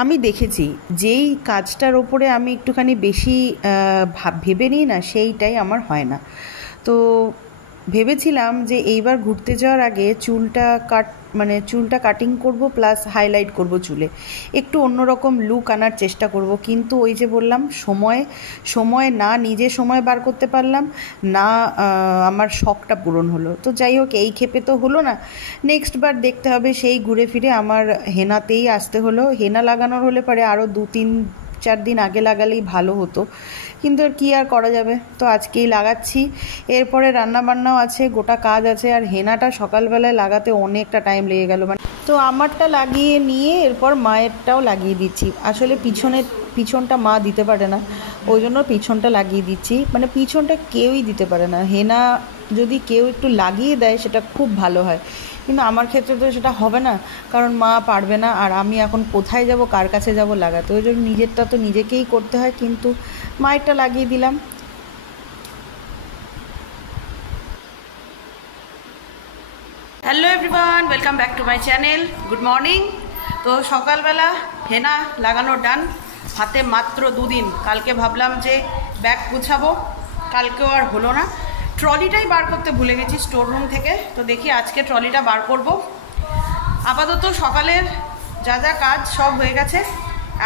আমি দেখেছি যেই কাজটার ওপরে আমি একটুখানি বেশি ভেবে নিই না, সেইটাই আমার হয় না। তো ভেবেছিলাম যে এইবার ঘুরতে যাওয়ার আগে চুলটা কাটিং করব, প্লাস হাইলাইট করব চুলে, একটু অন্যরকম লুক আনার চেষ্টা করব। কিন্তু ওই যে বললাম, সময় না নিজে সময় বার করতে পারলাম না, আমার শখটা পূরণ হলো। তো যাই হোক, এই ক্ষেপে তো হলো না, নেক্সট বার দেখতে হবে। সেই ঘুরে ফিরে আমার হেনাতেই আসতে হলো। হেনা লাগানোর হলে পরে আরও 2-3-4 দিন আগে লাগালেই ভালো হতো, কিন্তু আর কি আর করা যাবে। তো আজকেই লাগাচ্ছি, এরপরে রান্নাবান্নাও আছে, গোটা কাজ আছে। আর হেনাটা সকালবেলায় লাগাতে অনেকটা টাইম লেগে গেল, তো আমারটা লাগিয়ে নিয়ে এরপর মায়েরটাও লাগিয়ে দিচ্ছি। আসলে পিছনটা মা দিতে পারে না, ওই জন্য পিছনটা লাগিয়ে দিচ্ছি। মানে পিছনটা কেউই দিতে পারে না, হেনা যদি কেউ একটু লাগিয়ে দেয় সেটা খুব ভালো হয়, কিন্তু আমার ক্ষেত্রে তো সেটা হবে না, কারণ মা পারবে না। আর আমি এখন কোথায় যাব, কার কাছে যাব লাগাতে? ওই জন্য নিজেরটা তো নিজেকেই করতে হয়, কিন্তু মায়েরটা লাগিয়ে দিলাম। Hello everyone, welcome back to my channel. Good morning. তো সকালবেলা হেনা লাগানো ডান, হাতে মাত্র 2 দিন। কালকে ভাবলাম যে ব্যাগ গুছাবো, কালকেও আর হলো না। ট্রলিটাই বার করতে ভুলে গেছি স্টোর রুম থেকে, তো দেখি আজকে ট্রলিটা বার করব। আপাতত সকালের যা যা কাজ সব হয়ে গেছে,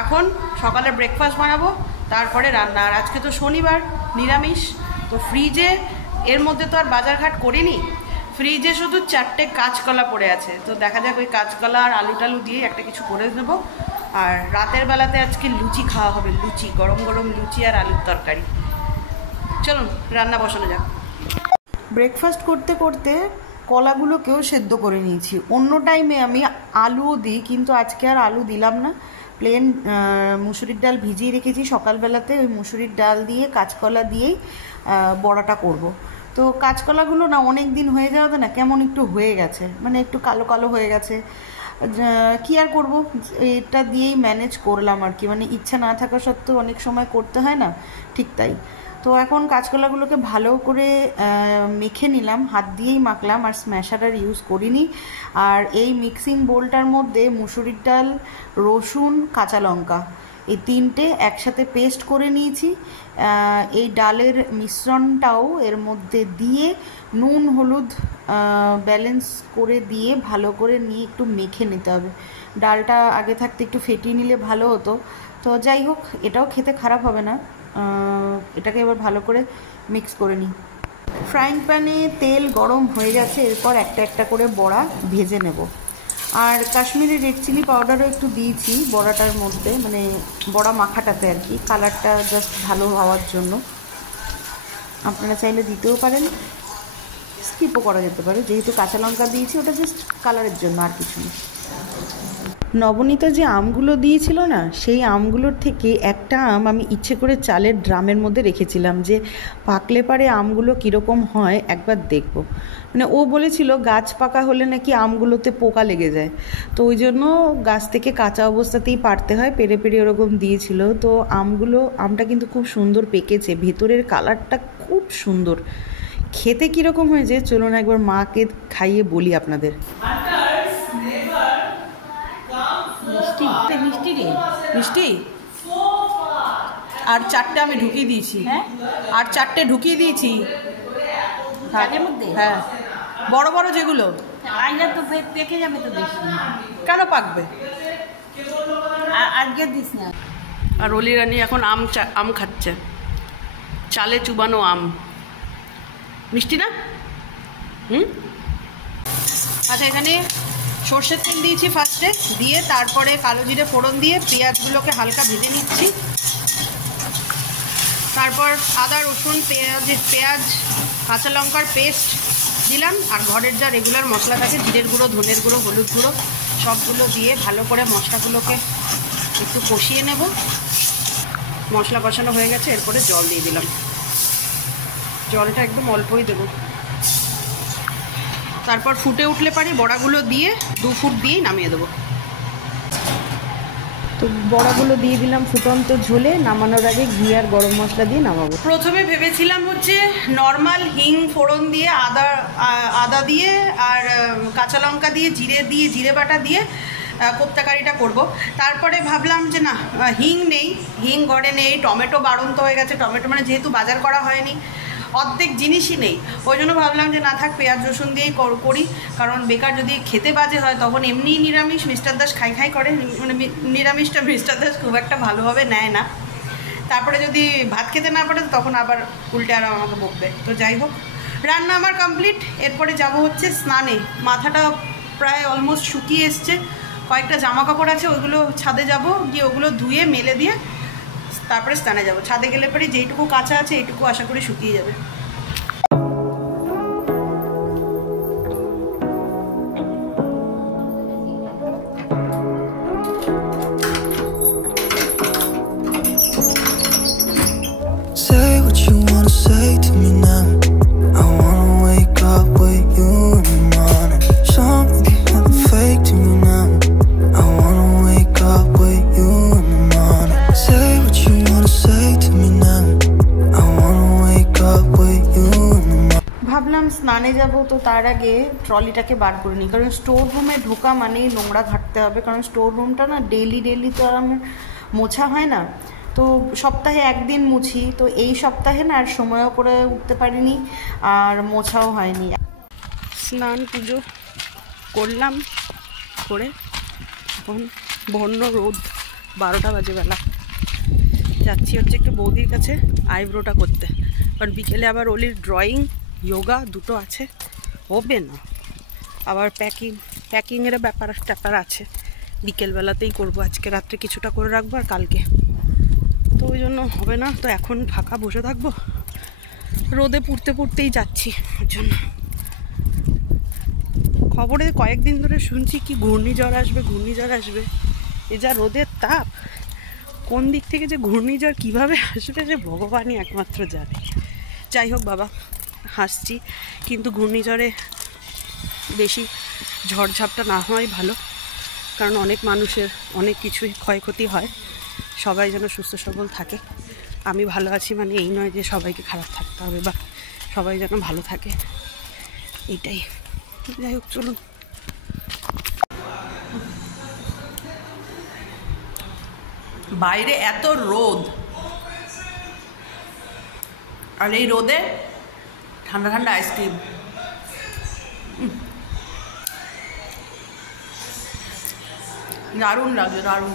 এখন সকালে ব্রেকফাস্ট বানাবো, তারপরে রান্না। আর আজকে তো শনিবার, নিরামিষ। তো ফ্রিজে এর মধ্যে তো আর বাজারঘাট করিনি, ফ্রিজে শুধু 4টে কাঁচকলা পড়ে আছে। তো দেখা যাক ওই কাঁচকলা আর আলু টালু দিয়ে একটা কিছু করে নেবো। আর রাতের বেলাতে আজকে লুচি খাওয়া হবে, গরম গরম লুচি আর আলুর তরকারি। চলুন রান্না বসানো যাক। ব্রেকফাস্ট করতে করতে কলাগুলোকেও সেদ্ধ করে নিয়েছি। অন্য টাইমে আমি আলুও দিই, কিন্তু আজকে আর আলু দিলাম না। প্লেন মুসুরির ডাল ভিজিয়ে রেখেছি সকালবেলাতে, ওই মুসুরির ডাল দিয়ে কাঁচকলা দিয়েই বড়াটা করব। তো কাঁচকলাগুলো না অনেক দিন হয়ে যাওয়াতে না কেমন একটু হয়ে গেছে, মানে একটু কালো কালো হয়ে গেছে। কি আর করব, এটা দিয়েই ম্যানেজ করলাম আর কি। মানে ইচ্ছা না থাকা সত্ত্বেও অনেক সময় করতে হয় না, ঠিক তাই। তো এখন কাঁচকলাগুলোকে ভালো করে মেখে নিলাম, হাত দিয়েই মাখলাম, আর স্ম্যাশার ইউজ করিনি। আর এই মিক্সিং বোলটার মধ্যে মুসুরির ডাল, রসুন, কাঁচা লঙ্কা, এই 3টে একসাথে পেস্ট করে নিয়েছি। এই ডালের মিশ্রণটাও এর মধ্যে দিয়ে নুন হলুদ ব্যালেন্স করে দিয়ে ভালো করে নিয়ে একটু মেখে নিতে হবে। ডালটা আগে থাকতে একটু ফেটিয়ে নিলে ভালো হতো। তো যাই হোক, এটাও খেতে খারাপ হবে না। এটাকে এবার ভালো করে মিক্স করে নিই। ফ্রাইং প্যানে তেল গরম হয়ে গেছে, এরপর একটা একটা করে বড়া ভেজে নেব। আর কাশ্মীরি রেড চিলি পাউডারও একটু দিয়েছি বড়াটার মধ্যে, মানে বড়া মাখাটাতে আর কি, কালারটা জাস্ট ভালো হওয়ার জন্য। আপনারা চাইলে দিতেও পারেন, স্কিপও করা যেতে পারে, যেহেতু কাঁচা লঙ্কা দিয়েছি, ওটা জাস্ট কালারের জন্য, আর কিছু না। নবনীতা যে আমগুলো দিয়েছিল না, সেই আমগুলোর থেকে একটা আম আমি ইচ্ছে করে চালের ড্রামের মধ্যে রেখেছিলাম, যে পাকলে পারে আমগুলো কীরকম হয় একবার দেখব। মানে ও বলেছিল গাছ পাকা হলে নাকি আমগুলোতে পোকা লেগে যায়, তো ওই জন্য গাছ থেকে কাঁচা অবস্থাতেই পারতে হয়, পেরে পেরে ওরকম দিয়েছিল। তো আমটা কিন্তু খুব সুন্দর পেকেছে, ভেতরের কালারটা খুব সুন্দর। খেতে কীরকম হয়েছে চলুন একবার মাকে খাইয়ে বলি আপনাদের। মিষ্টি আর 4টে আমি ঢুকিয়ে দিয়েছি। আর 4টে ঢুকিয়ে দিয়েছি হ্যাঁ, বড় বড় যেগুলো। তো পেকে যাবে, তো বেশি কেন পাকবে, আজকে দিস না। আর অলি রানী এখন আম খাচ্ছে, চালে চুবানো আম। মিষ্টি না? আচ্ছা, এখানে সর্ষের তেল দিয়েছি ফার্স্টে, দিয়ে তারপরে কালো জিরে ফোড়ন দিয়ে পেঁয়াজগুলোকে হালকা ভেজে নিচ্ছি। তারপর আদা রসুন পেঁয়াজ কাঁচা লঙ্কার পেস্ট দিলাম, আর ঘরের যা রেগুলার মশলা থাকে, জিরের গুঁড়ো, ধনের গুঁড়ো, হলুদ গুঁড়ো, সবগুলো দিয়ে ভালো করে মশলাগুলোকে একটু কষিয়ে নেব। মশলা কষানো হয়ে গেছে, এরপরে জল দিয়ে দিলাম। জলটা একদম অল্পই দেবো। তারপর ফুটে উঠলে পারি বড়াগুলো দিয়ে 2 ফুট দিয়েই নামিয়ে দেবো। তো বড়াগুলো দিয়ে দিলাম ফুটন্ত ঝোলে, নামানোর আগে ঘি আর গরম মশলা দিয়ে নামাবো। প্রথমে ভেবেছিলাম হচ্ছে নর্মাল হিং ফোড়ন দিয়ে আদা দিয়ে আর কাঁচা লঙ্কা দিয়ে জিরে বাটা দিয়ে কোপ্তা কারিটা করবো। তারপরে ভাবলাম যে না, হিং নেই, হিং ঘরে নেই, টমেটো বাড়ন্ত হয়ে গেছে, টমেটো মানে যেহেতু বাজার করা হয়নি, অর্ধেক জিনিসই নেই, ওই জন্য ভাবলাম যে না থাক, পেঁয়াজ রসুন দিয়েই করি। কারণ বেকার যদি খেতে বাজে হয় তখন এমনিই নিরামিষ মিস্টার দাস খাই করে, মানে নিরামিষটা মিস্টার দাস খুব একটা ভালোভাবে নেয় না, তারপরে যদি ভাত খেতে না পারে তখন আবার উল্টে আর আমাকে বকবে। তো যাই হোক, রান্না আমার কমপ্লিট। এরপরে যাব হচ্ছে স্নানে। মাথাটা প্রায় অলমোস্ট শুকিয়ে এসছে, কয়েকটা জামা কাপড় আছে, ওইগুলো ছাদে যাব, গিয়ে ওগুলো ধুয়ে মেলে দিয়ে তারপরে স্নানে যাব। ছাদে গেলে পরে যেইটুকু কাঁচা আছে এইটুকু আশা করি শুকিয়ে যাবে। Say what you wanna say to me now. I wanna wake up with you in the morning. Show me there's nothing fake to me now. I wanna wake up with you in the morning. Say what you wanna say to me now. I wanna wake up with you in the morning. ভাবলাম স্নানে যাব, তো তার আগে ট্রলিটাকে বার করে নিই, কারণ store রুমে ঢোকা মানেই নোংরা ঘাঁটতে হবে, কারণ স্টোর রুমটা না ডেলি তো আর আমার মোছা হয় না, তো সপ্তাহে একদিন মুছি, তো এই সপ্তাহে না আর সময়ও করে উঠতে পারিনি আর মোছাও হয়নি। স্নান পুজো করলাম করে এখন বন্য রোদ, 12টা বাজে বেলা, যাচ্ছি হচ্ছে একটু বৌদির কাছে আইব্রোটা করতে, কারণ বিকেলে আবার ওলির ড্রয়িং যোগা দুটো আছে, হবে না, আবার প্যাকিংয়ের ব্যাপার আছে, বিকেলবেলাতেই করবো, আজকে রাত্রে কিছুটা করে রাখবো আর কালকে, তো ওই জন্য হবে না। তো এখন ফাঁকা বসে থাকবো, রোদে পুড়তেই যাচ্ছি। ওর জন্য খবরে কয়েকদিন ধরে শুনছি কি ঘূর্ণিঝড় আসবে, এ যা রোদের তাপ, কোন দিক থেকে যে ঘূর্ণিঝড় কীভাবে আসবে যে ভগবানই একমাত্র জানে। যাই হোক বাবা, হাসছি, কিন্তু ঘূর্ণিঝড়ে বেশি ঝড়ঝাপটা না হওয়াই ভালো, কারণ অনেক মানুষের অনেক কিছুই ক্ষয়ক্ষতি হয়। সবাই যেন সুস্থ সবল থাকে, আমি ভালো আছি মানে এই নয় যে সবাইকে খারাপ থাকতে হবে, বা সবাই যেন ভালো থাকে, এইটাই। যাই হোক, চলুন। বাইরে এত রোদ, আর এই রোদে ঠান্ডা ঠান্ডা আইসক্রিম, দারুণ লাগছে, দারুণ।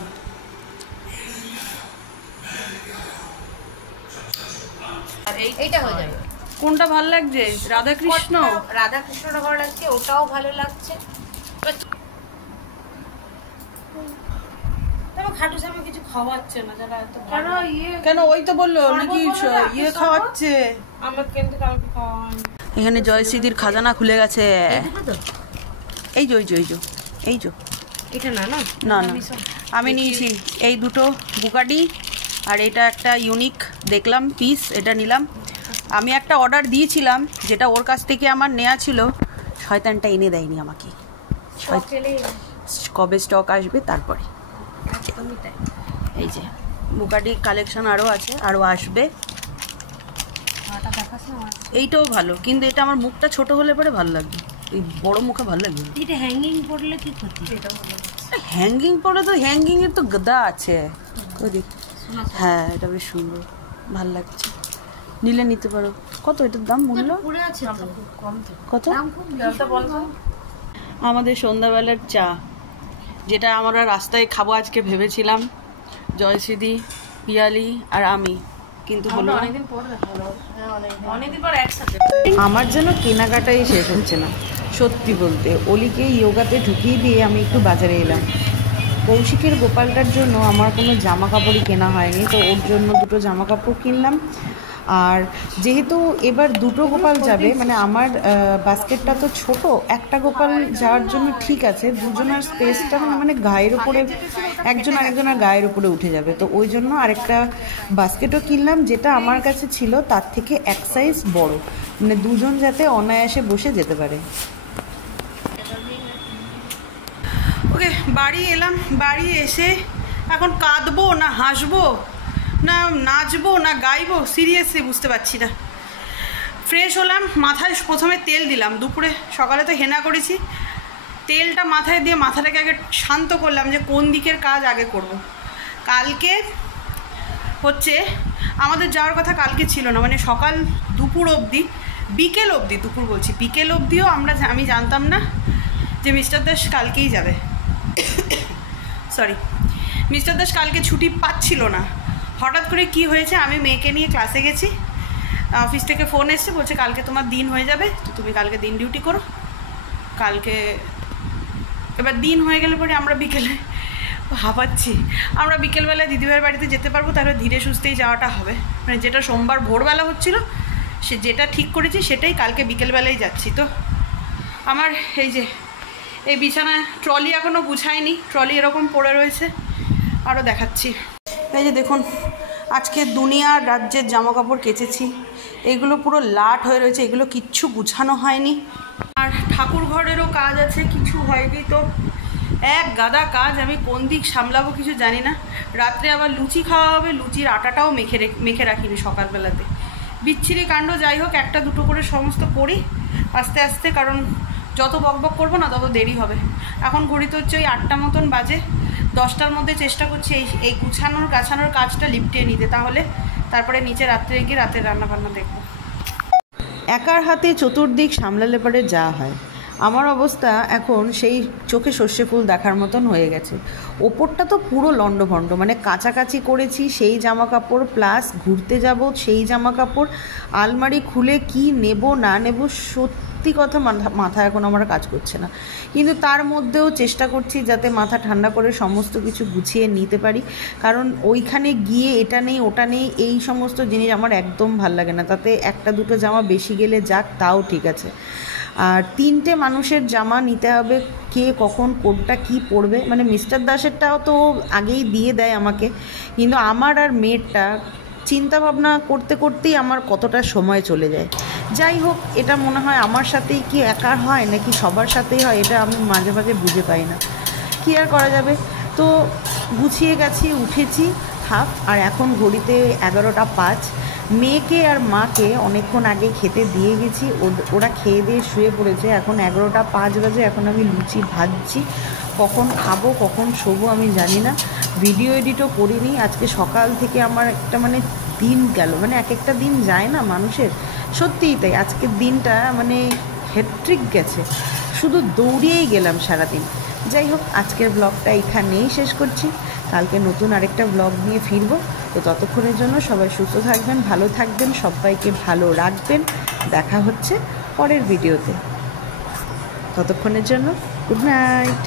এইটা হয়ে যাবে। কোনটা ভালো লাগছে? রাধাকৃষ্ণটা ভালো লাগছে, ওটাও ভালো লাগছে। খাটু সামনে কিছু খাওয়াচ্ছে না, যারা এত কেন? ওই তো বললো নাকি ইয়ে খাওয়াচ্ছে, আমার কিন্তু কাউকে খাওয়া হয়নি। এখানে জয়শ্রীদির খাজানা খুলে গেছে। এই যে এটা না না না না, আমি নিয়েছি এই দুটো বুকাডি, আর এটা একটা ইউনিক দেখলাম পিস, এটা নিলাম। আমি একটা অর্ডার দিয়েছিলাম যেটা ওর কাছ থেকে আমার নেওয়া ছিল, শয়তানটা এনে দেয়নি আমাকে। কবে স্টক আসবে তারপরে। এই যে বুকাডি কালেকশন আরও আছে, আরও আসবে। এইটাও ভালো, কিন্তু এটা আমার মুখটা ছোট হলে পরে ভালো লাগবে, এই বড় মুখে ভালো লাগবে। এটা হ্যাঙ্গিং পড়লে কি ক্ষতি? হ্যাঙ্গিং পড়লে তো হ্যাঙ্গিংয়ের তো গদা আছে, হ্যাঁ এটা বেশ সুন্দর, ভালো লাগছে, নিলে নিতে পারো। কত এটার দাম? মূল্য কত? আমাদের সন্ধ্যাবেলার চা, যেটা আমরা রাস্তায় খাবো আজকে ভেবেছিলাম, জয়শ্রীদি, পিয়ালি আর আমি, কিন্তু হলো আমার যেন কেনাকাটাই শেষ হচ্ছে না সত্যি বলতে। অলিকে ইয়োগাতে ঢুকিয়ে দিয়ে আমি একটু বাজারে এলাম। কৌশিকের গোপালটার জন্য আমার কোনো জামা কাপড়ই কেনা হয়নি, তো ওর জন্য দুটো জামা কাপড় কিনলাম। আর যেহেতু এবার দুটো গোপাল যাবে, মানে আমার বাস্কেটটা তো ছোট, একটা গোপাল যাওয়ার জন্য ঠিক আছে, দুজনের স্পেসটা মানে গায়ের উপরে, একজন আরেকজনের গায়ের উপরে উঠে যাবে, তো ওই জন্য আরেকটা বাস্কেটও কিনলাম, যেটা আমার কাছে ছিল তার থেকে এক সাইজ বড়, মানে দুজন যাতে অনায়াসে বসে যেতে পারে। ওকে, বাড়ি এলাম, বাড়ি এসে এখন কাঁদবো না হাসবো না নাচবো না গাইবো, সিরিয়াসলি বুঝতে পারছি না। ফ্রেশ হলাম, মাথায় প্রথমে তেল দিলাম, দুপুরে সকালে তো হেনা করেছি, তেলটা মাথায় দিয়ে মাথাটাকে আগে শান্ত করলাম যে কোন দিকের কাজ আগে করব। কালকে হচ্ছে আমাদের যাওয়ার কথা কালকে ছিল না, মানে সকাল দুপুর অবধি, বিকেল অবধি, দুপুর বলছি বিকেল অবধিও আমি জানতাম না যে মিস্টার দাস কালকেই যাবে। সরি, মিস্টার দাস কালকে ছুটি পাচ্ছিল না। হঠাৎ করে কি হয়েছে, আমি মেয়েকে নিয়ে ক্লাসে গেছি, অফিস থেকে ফোন এসছে, বলছে কালকে তোমার দিন হয়ে যাবে, তো তুমি কালকে দিন ডিউটি করো। কালকে এবার দিন হয়ে গেলে পরে আমরা বিকেলে ভাবাচ্ছি আমরা বিকেলবেলায় দিদিভাইয়ের বাড়িতে যেতে পারবো, তাহলে ধীরে সুস্থেই যাওয়াটা হবে। মানে যেটা সোমবার ভোরবেলা হচ্ছিল, সে যেটা ঠিক করেছি সেটাই কালকে বিকেলবেলায় যাচ্ছি। তো আমার এই যে এই বিছানা ট্রলি এখনও গুছায়নি, ট্রলি এরকম পড়ে রয়েছে, আরও দেখাচ্ছি। এই যে দেখুন, আজকে দুনিয়ার রাজ্যের জামা কাপড় কেচেছি, এগুলো পুরো লাট হয়ে রয়েছে, এগুলো কিচ্ছু গুছানো হয়নি। আর ঠাকুর ঘরেরও কাজ আছে, কিছু হয়নি। তো এক গাদা কাজ, আমি কোন দিক সামলাবো কিছু জানি না। রাত্রে আবার লুচি খাওয়া হবে, লুচির আটাটাও মেখে রাখিনি সকালবেলাতে। বিচ্ছিরি কাণ্ড। যাই হোক, একটা দুটো করে সমস্ত করি আস্তে আস্তে, কারণ যত বকবক করবো না তত দেরি হবে। এখন ঘড়িতে হচ্ছে ওই 8টা মতন বাজে, 10টার মধ্যে চেষ্টা করছি এই গুছানোর গাছানোর কাজটা লিপটিয়ে নিতে, তাহলে তারপরে নিচে রাত্রে গিয়ে রাতের রান্নাবান্না দেখবো। একার হাতে চতুর্দিক সামলালে পরে যা হয়, আমার অবস্থা এখন সেই চোখে সর্ষে ফুল দেখার মতন হয়ে গেছে। ওপরটা তো পুরো লণ্ডভণ্ড, মানে কাছাকাছি করেছি সেই জামা কাপড়, প্লাস ঘুরতে যাব সেই জামা কাপড়, আলমারি খুলে কি নেব না নেব সত্যি কথা মাথা এখন আমার কাজ করছে না। কিন্তু তার মধ্যেও চেষ্টা করছি যাতে মাথা ঠান্ডা করে সমস্ত কিছু গুছিয়ে নিতে পারি, কারণ ওইখানে গিয়ে এটা নেই ওটা নেই এই সমস্ত জিনিস আমার একদম ভাল লাগে না। তাতে একটা দুটো জামা বেশি গেলে যাক, তাও ঠিক আছে। আর 3টে মানুষের জামা নিতে হবে, কে কখন কোনটা কি পরবে। মানে মিস্টার দাসেরটাও তো আগেই দিয়ে দেয় আমাকে, কিন্তু আমার আর মেয়েরটা চিন্তা ভাবনা করতে করতেই আমার কতটা সময় চলে যায়। যাই হোক, এটা মনে হয় আমার সাথেই কি একার হয় নাকি সবার সাথেই হয়, এটা আমি মাঝে মাঝে বুঝে পাই না। কী আর করা যাবে। তো গুছিয়ে গেছি, উঠেছি হাফ, আর এখন ঘড়িতে 11টা 5। মেয়েকে আর মাকে অনেকক্ষণ আগে খেতে দিয়ে গেছি, ওরা খেয়ে দিয়ে শুয়ে পড়েছে। এখন 11টা 5 বাজে, এখন আমি লুচি ভাজছি। কখন খাবো কখন শোবো আমি জানি না। ভিডিও এডিটও করিনি আজকে। সকাল থেকে আমার একটা মানে দিন গেল, মানে এক একটা দিন যায় না মানুষের, সত্যিই তাই। আজকের দিনটা মানে হেট্রিক গেছে, শুধু দৌড়িয়েই গেলাম সারাদিন। যাই হোক, আজকের ব্লগটা এখানেই শেষ করছি। কালকে নতুন আরেকটা ব্লগ নিয়ে ফিরবো। তো ততক্ষণের জন্য সবাই সুস্থ থাকবেন, ভালো থাকবেন, সবাইকে ভালো রাখবেন। দেখা হচ্ছে পরের ভিডিওতে। ততক্ষণের জন্য গুড নাইট।